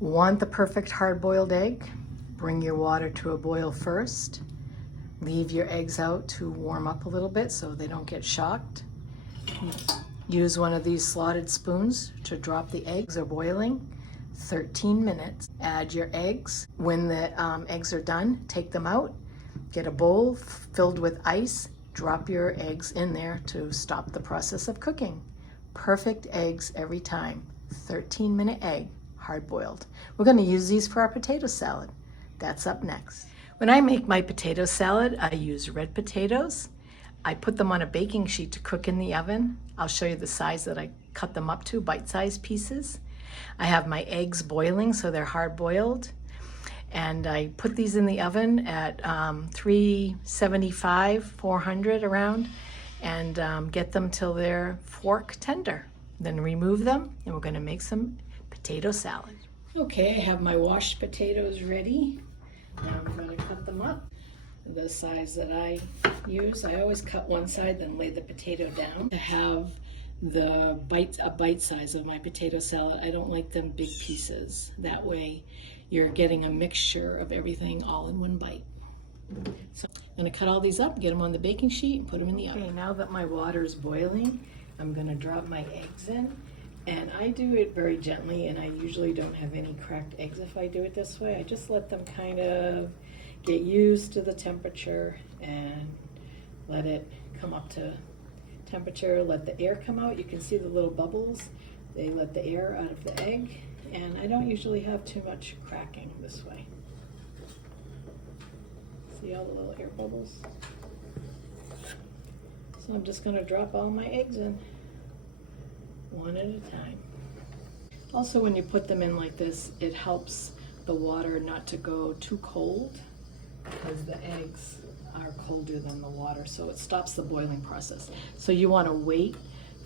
Want the perfect hard-boiled egg? Bring your water to a boil first. Leave your eggs out to warm up a little bit so they don't get shocked. Use one of these slotted spoons to drop the eggs are boiling. 13 minutes. Add your eggs. When the eggs are done, take them out. Get a bowl filled with ice. Drop your eggs in there to stop the process of cooking. Perfect eggs every time. 13-minute egg, hard-boiled. We're going to use these for our potato salad. That's up next. When I make my potato salad, I use red potatoes. I put them on a baking sheet to cook in the oven. I'll show you the size that I cut them up to, bite-sized pieces. I have my eggs boiling, so they're hard-boiled. And I put these in the oven at 375, 400 around, and get them till they're fork tender. Then remove them, and we're gonna make some potato salad. Okay, I have my washed potatoes ready. Now I'm gonna cut them up the size that I use. I always cut one side, then lay the potato down to have a bite size of my potato salad. I don't like them big pieces. That way you're getting a mixture of everything all in one bite. So I'm gonna cut all these up, get them on the baking sheet, and put them in the oven. Okay, now that my water is boiling, I'm gonna drop my eggs in. And I do it very gently, and I usually don't have any cracked eggs if I do it this way. I just let them kind of get used to the temperature and let it come up to temperature. Let the air come out. You can see the little bubbles. They let the air out of the egg. And I don't usually have too much cracking this way. See all the little air bubbles? So I'm just gonna drop all my eggs in, one at a time. Also, when you put them in like this, it helps the water not to go too cold because the eggs are colder than the water, so it stops the boiling process. So you wanna wait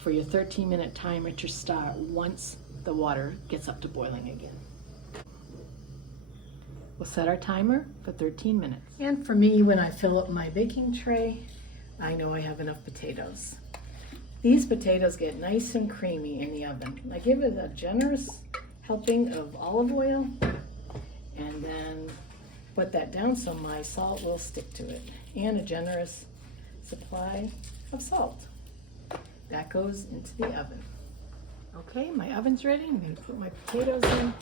for your 13-minute timer to start once the water gets up to boiling again. We'll set our timer for 13 minutes. And for me, when I fill up my baking tray, I know I have enough potatoes. These potatoes get nice and creamy in the oven. I give it a generous helping of olive oil and then put that down so my salt will stick to it, and a generous supply of salt. That goes into the oven. Okay, my oven's ready. I'm going to put my potatoes in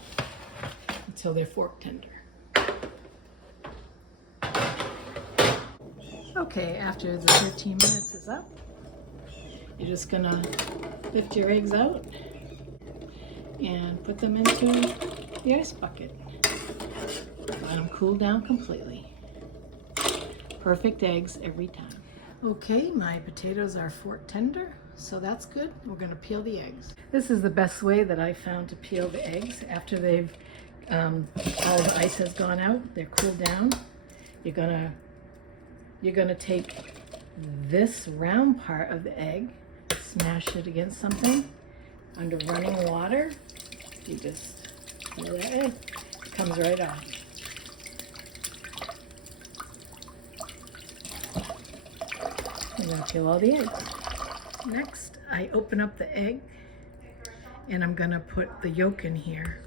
until they're fork tender. Okay, after the 13 minutes is up, you're just going to lift your eggs out and put them into the ice bucket. Let them cool down completely. Perfect eggs every time. Okay, my potatoes are fork tender. So that's good. We're going to peel the eggs. This is the best way that I found to peel the eggs after they've all the ice has gone out. They're cooled down. You're gonna take this round part of the egg, smash it against something under running water. You just peel that egg. It comes right off. I'm going to peel all the eggs. Next, I open up the egg and I'm gonna put the yolk in here,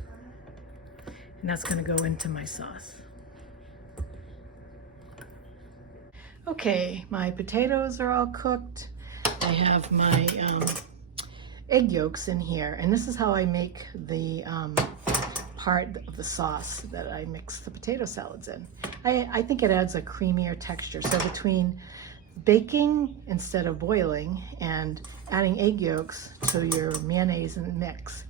and that's gonna go into my sauce. Okay, my potatoes are all cooked. I have my egg yolks in here, and this is how I make the part of the sauce that I mix the potato salads in. I think it adds a creamier texture. So between baking instead of boiling and adding egg yolks to your mayonnaise and mix,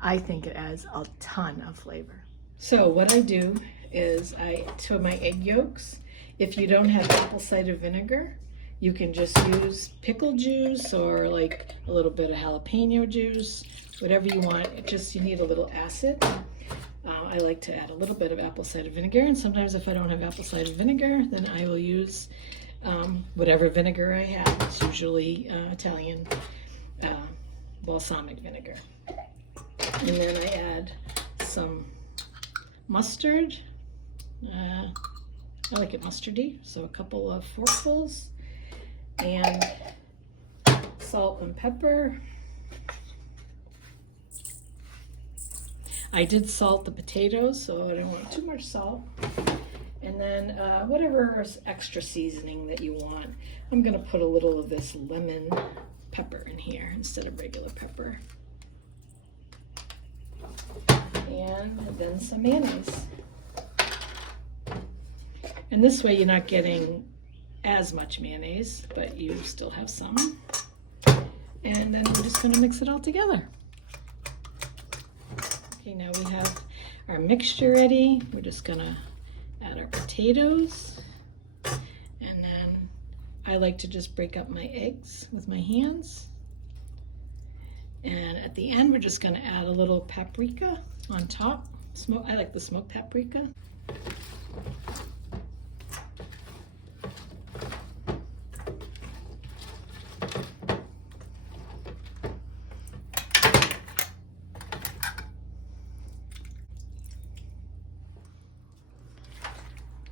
I think it adds a ton of flavor. So what I do is to my egg yolks, if you don't have apple cider vinegar, you can just use pickle juice or like a little bit of jalapeno juice, whatever you want. You need a little acid. I like to add a little bit of apple cider vinegar, and sometimes if I don't have apple cider vinegar, then I will use whatever vinegar I have. It's usually Italian balsamic vinegar. And then I add some mustard. I like it mustardy, so a couple of forkfuls, and salt and pepper. I did salt the potatoes, so I don't want too much salt. And then whatever extra seasoning that you want. I'm gonna put a little of this lemon pepper in here instead of regular pepper. And then some mayonnaise. And this way you're not getting as much mayonnaise, but you still have some. And then we're just gonna mix it all together. Okay, now we have our mixture ready. We're just gonna add our potatoes. And then I like to just break up my eggs with my hands. And at the end, we're just gonna add a little paprika on top. I like the smoked paprika.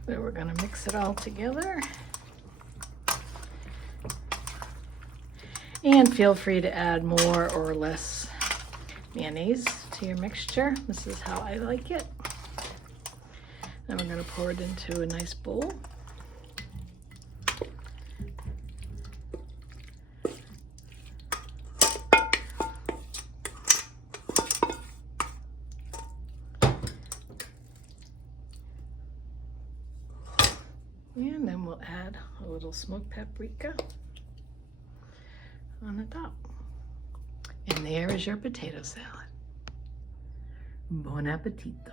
So we're gonna mix it all together. And feel free to add more or less mayonnaise to your mixture. This is how I like it. Then we're gonna pour it into a nice bowl. And then we'll add a little smoked paprika on the top. And there is your potato salad. Buon appetito.